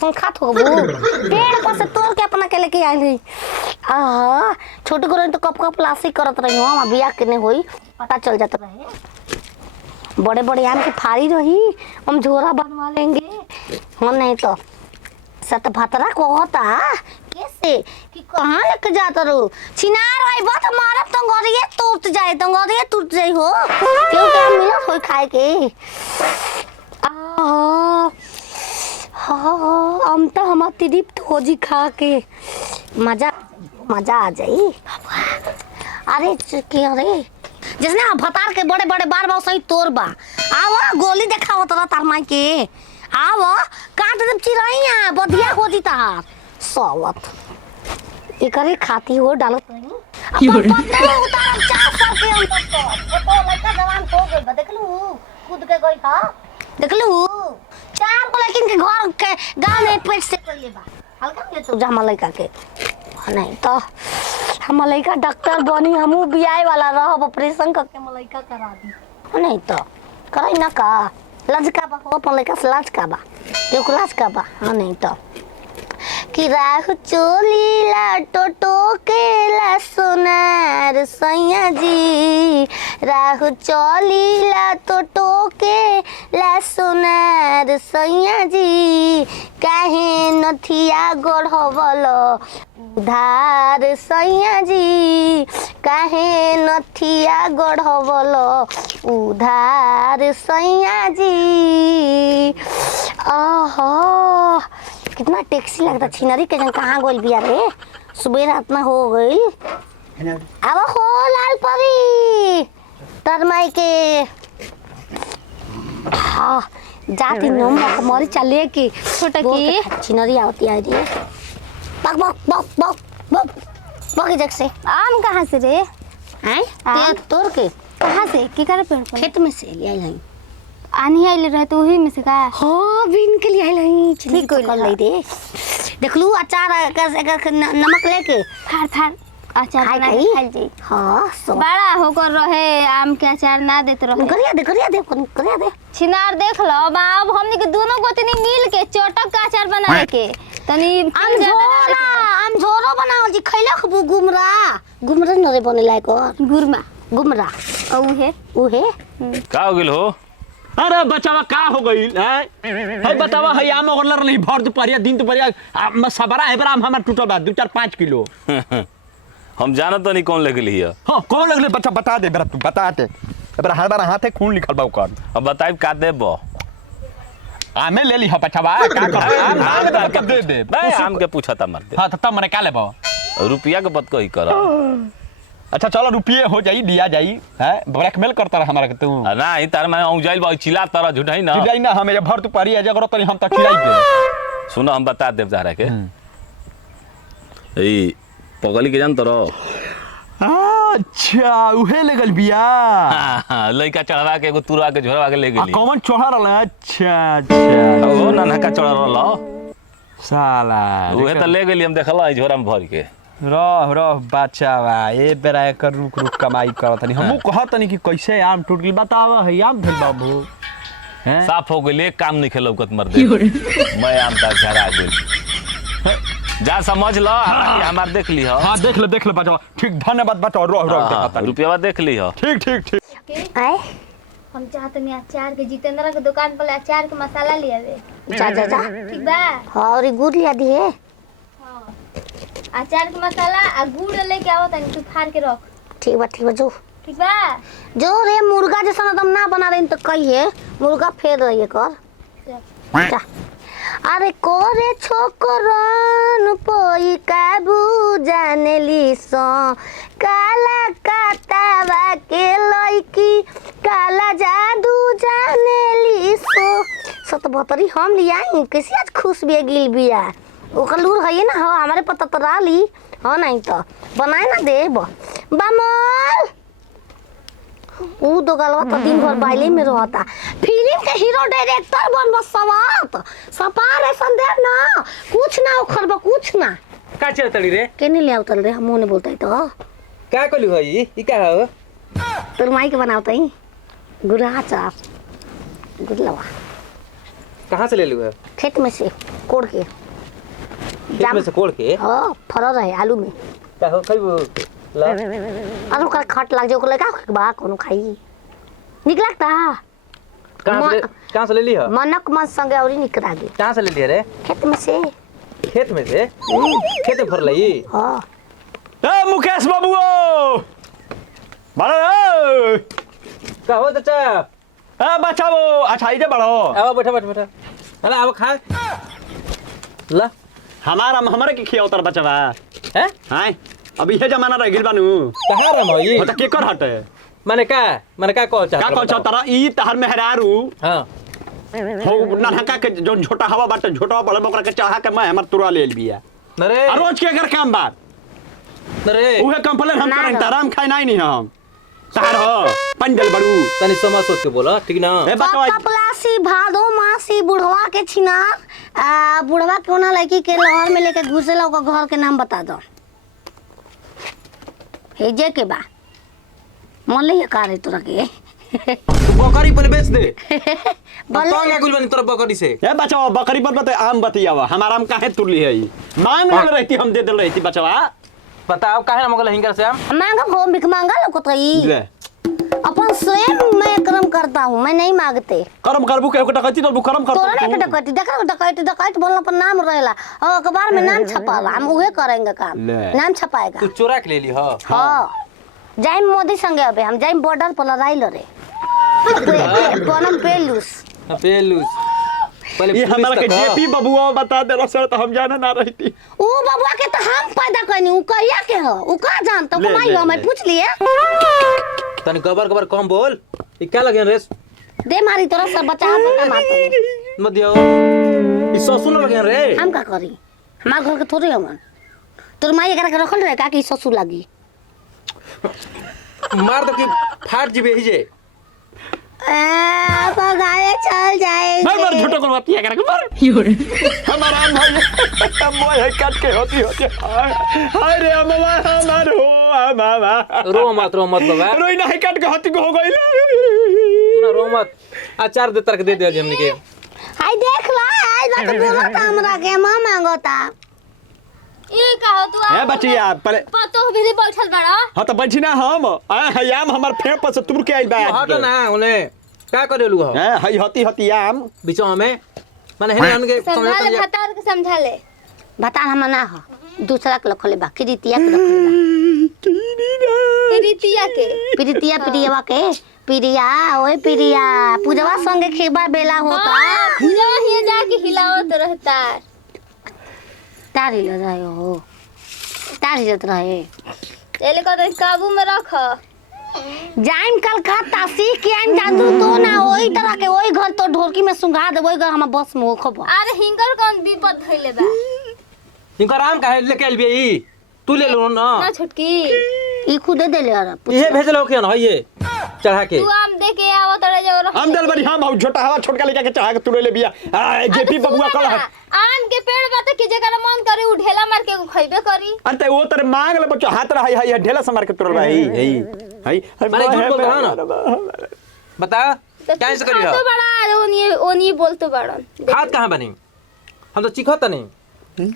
सन खात हो पेड़ पर से तोड़ के अपना के लेके आइल है। आहा छोटी को तो कप कप प्लास्टिक करत रही हम बिया के नहीं होई पता चल जाता रहे। बड़े बड़े आम की फाड़ी रही हम झोरा बनवा लेंगे। हम नहीं तो सत भतरा को होता कैसे कि कहाँ लेके जाता रो छिनार भाई बहुत मारब तंगोरिए टूट जाए हो क्यों क्या मिलत होई खाए के। हम तो हमार तिरिप खोजी खा के मजा आ जाई। अरे जिसने भतार के बड़े बड़े बार बार सही तोड़ बा आवा गोली देखा होता तार माई के आवा काट दे चिरैया बधिया हो जी तार सवत एकरे खाती हो डालत नहीं अपन पत्ते में उतार 400 के अंदर तो लड़का जवान हो गइल देखलू कूद के गई था देखलू 4 को लेकिन के घर के गांव में पेट से कर लेबा हल्का ले तो जमा लड़का के नहीं तो हम लड़का डॉक्टर बनी हमू बियाह वाला रहब ऑपरेशन करके मलैका करा दी नहीं तो कराई ना का लजका बा हो अपन लड़का से लाज का बा यो लाज का बा हां नहीं तो कि राहु चोली ला टोटो के ला सोनार सैया जी राहु चोली ला टोटो के ला सोनार सैया जी काहे नथिया गढ़वल उधार सैया जी काहे नथिया गढ़वल उधार सैया जी। आहा कितना टैक्सी लगता छिनरी के जन कहाँ गोल बिया रे सुबह रात में हो गई। अब हो लाल परी तरमाई के हाँ जाती नंबर मरी चले की छोटा की छिनरी आवती आ रही है बक बक बक बक बक बक जग से आम कहाँ से रे हैं ते तोड़ के कहाँ से की करे पेड़ खेत में से ले आई हई आनी आइले रहे तो वही में से का हां बिन के लिए आइल ठीक कर ले दे देखलू अचार नमक लेके फाड़ फाड़ अचार बना के खाई जी हां बड़ा होकर रहे आम के अचार ना देत रहे करिया दे छिनार देख लो बाब हमनी के दोनों गोतनी मिल के चटक का अचार बनावे के तनी आम झोरो बनाओ जी खैला खबू गुमरा नरे बने लायक गुमरा उहे का हो गेल हो। अरे बचावा का हो गइल है बतावा है आम ओगलर नहीं भर दुपहरिया दिन दुपहरिया सबरा है बरा हमर टूटल बा 2-4-5 किलो हम जानत नहीं कौन ले गेली है। हां कौन लगले बच्चा बता दे बरा तू बता दे बरा हर बार हाथे खून लिखल बा ओकर अब बताइब का देबो आमे ले ली ह बचावा का कर आम दे दे बे आम के पूछता मर दे हां त मने का लेबो रुपया के बात कही कर। अच्छा चलो रुपये हो जाई दिया जाई है ब्लैकमेल करता रहा हमारा के तू ना ही तार मैं औ जाइल बा चिल्ला तारा झूठाई ना हमें जब भर तू पारी है जगरो तनी हम त खिलाई के सुनो हम बता देव तारा के ई पगली के जान तरो अच्छा उहे ले गल बिया हां लइका चढ़वा के एगो तुरवा के झोरवा के ले गेली कौन चढ़ा रहल अच्छा ओ ना का चढ़ा रहल साला उहे त ले गेली हम देखला ई झोरा में भर के रह बचावा ए बेरा कर रुक कमाई करत नहीं हमहु कहत नहीं कि कैसे आम टूट गेल बतावा है आम भेल बाबू हैं साफ हो गेल एक काम नहीं खेलौकत मर दे मैं आम ता झरा गेल जा समझ लो हमार देख ली हो हां देख ले बचावा ठीक धन्यवाद बचाओ रह रुपया देख ली हो ठीक आए हम चाहते नहीं अचार के जितेंद्र के दुकान पर अचार के मसाला लिया दे जा ठीक बा हां और गुड़ लिया दिए अचार के मसाला आ गुड़ लेके आओ तनी तू फाड़ के रख ठीक बा जो ठीक बा जो रे मुर्गा जैसा एकदम ना बना रही तो कहिए मुर्गा फेर रही है कर अरे कोरे छोकरन पोई काबू जानली सो काला कातावा के लईकी काला जादू जानली सो 72 हम लियाई कैसे आज खुश भी गिल बिया ओकर लूर है ना हो हमारे पता तो डाली हो नहीं तो बनाए ना दे बामल ऊ दो गलवा तो दिन भर बाइले में रहता फिल्म के हीरो डायरेक्टर बन बस सवात सपार है संदेह ना कुछ ना उखरबा कुछ ना का चलतड़ी रे केने ले आवतल रे हमो ने बोलता है तो का कलु है ई का हो तोर माई के बनावता ही गुड़ा चाप गुड़लवा कहाँ से ले लू है? खेत में से कोड़ के खेत में से कोड़ के? हाँ फरल रहे आलू में। का हो खइबो? ला अरे ओकरा खट लाग जे ओकरा का बा कोनो खाई निक लगता। कहाँ से ले ली है? मनक मन संगे औरी निक लागे। कहाँ से ले लिया रे? खेत में से। खेत में से? खेत में फरलई? हाँ ए मुकेश बाबू बड़ो का हो चाचा? ए बचाओ अच्छा इधर बढ़ो। आओ बैठा बैठा बैठा। अरे आओ खा। ला हमारे के खिया उतर बचवा हैं? हां अब ये जमाना रह गेल बानू। कहाँ रह मई? हो त के कर हटे माने का कहो चाचा? का कह तारा ई तहर मेहरारू हां हो ननहका के जो छोटा हवा बाटे छोटा बड़ बकरा के चाहा के मैं हमर तुरा ले लिया। नरे आ रोज के अगर काम बात नरे उहे कंप्लेन हम करन ताराम खाई नहीं हम तार हो पंजल बड़ू तनी समझ सोच के बोला ठीक ना? ए बचवा कपलासी भादो मासी बुढ़वा के छिना बुढ़वा कोना लड़की के लहर में लेके घुसेला ओकर घर के नाम बता दो। हे जे के बा मन ले का रे तोरा के बकरी पर बेच दे। बोले तो गुल बनी तोरा बकरी से। ए बचवा बकरी पर बते आम बतियावा हमारा आम काहे तुरली है ई मांग ले रहती हम दे देल रहती बचवा। बताओ काहे ना मगल हिंगर से हम? मांगा हो भिख मांगा लो को ले अपन स्वयं मैं कर्म करता हूँ मैं नहीं मांगते। कर्म करबू के डकैती तो कर्म कर तोरा नहीं डकैती डकैती बोलना पर नाम रहेला और अखबार में नाम छपाला हम उहे करेंगे काम ले। नाम छपाएगा। तू चोरा के ले ली हो? हाँ जाइम मोदी संगे अबे हम जाइम बॉर्डर पर लड़ाई लड़े कोनम पेलूस पेलूस पहले ये हमारा के जेपी बबुआ बता दे सर तो हम जाने ना रहती। ऊ बबुआ के तो हम पैदा करनी ऊ कहिया के हो ऊ का जान तो कमाई हो मैं पूछ लिए तनी गबर कम बोल। ई क्या लगे रे? दे मारी तोरा सब बचा बता मारतो मत दियो। ई ससुर लगे रे? हम का करी हमार घर के थोड़े हम तोर माई एकरा के रखल रहे का कि ससुर लागी मार दो कि फाट जीबे ही जे। तो गाय चल जाए मर झूठो को बतिया कर मर हमारा आम भाई मोय है काट के होती हाय रे अमवा हमार हो मामा रो मत बाबा। रोई ना है काट के होती हो गइल सुना रो मत। अचार दे तरक दे दे हमनी के। हाय देख ला आज बात बोला था हमरा के मां मांगता ये का हो तू? ए बचिया पहले पतो भी बैठल बड़ा। हां तो बंची ना हम हयाम हमर फेर पर से तुर के आइल बा हट ना ओने का करेलू हो? हई होती आम बीचवा में माने हेने हमके समझा ले भतार के समझा ले। बता हम ना हो दूसरा के लखले बा किरितिया के लखले बा प्रीतिया के प्रिया ओए प्रिया पूजवा संगे खेबा बेला होता पूजा ही जाके हिलावत रहता। तारी ले रहे हो तारी लेत रहे चले को काबू में रख। जाइम कलकत्ता सीख के आइम जादू तो ना ओई तरह के ओई घर तो ढोलकी में सुंघा दे ओई घर हम बस में होखब। अरे हिंगर कौन विपद भइले बा? इनकर आम काहे लेके आइल बे ई? तू ले लो ना। ना छुटकी ई खुदे देले अरे ये भेजलो के ना ये चढ़ा के। तू आम दे के आवत रह जा रख। हम दल बड़ी हम छोटा हवा छोटका लेके के चाहा के तुरे ले बिया जेपी बबुआ कल आम के पेड़ बात की जगह मन करे उ ढेला मार के खइबे करी। अरे वो तेरे मांग ले बच्चो हाथ रहा है ढेला से मार के तुर रही है माने झूठ बोल रहा ना? बता क्या से करियो? तो बड़ा ओनी बोलतो बड़न। खाद कहां बनी? हम तो चिखत नहीं।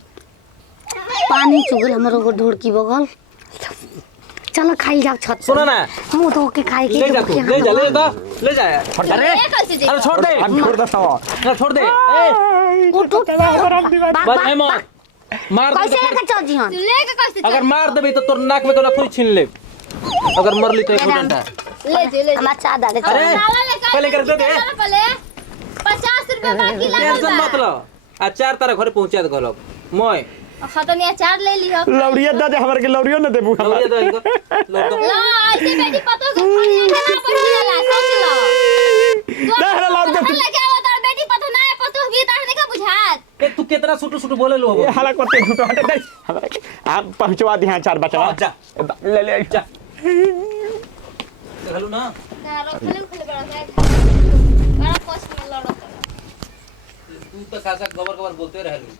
पानी चुगल हमरो को ढोलकी बगल चलो खाई जाओ छत सुनो ना मुंह धो के खाई के ले जा तू ले जा अरे ये कैसे जी? अरे छोड़ दे हम छोड़ देता हूं ना छोड़ दे ए उठ उठ बस है मार दे कैसे का चल जी हन ले के कैसे अगर मार देबे तो तोर नाक में कोना कोई छीन ले। अगर मर ली तो एक घंटा। ले हमार चा डाले अरे पहले कर दे दे। पहले 50 रुपया बाकी लागल टेंशन बा। मत लो अचार तारा घरे पहुंचा दे घलो मोय खतनी अचार ले लियो। लौरिया दादा हमर के लौरियो न देबू हम लौरिया दो इनको ला ऐसे बेटी पतो के खाली ना पड़ीला सोच लो। ना लौर दे लेके आवत और बेटी पतो ना पतो की तार देखा बुझात। ए तू कितना सुटू बोले लो ये हाला कोते झूठो हटे दे हमरा के आप पहुंचवा दी हां चार बचवा जा ले जा देखलू ना तारो खले बड़ा का बड़ा पोस्ट में लड़ो। तू तो खासा खबर बोलते रहलू।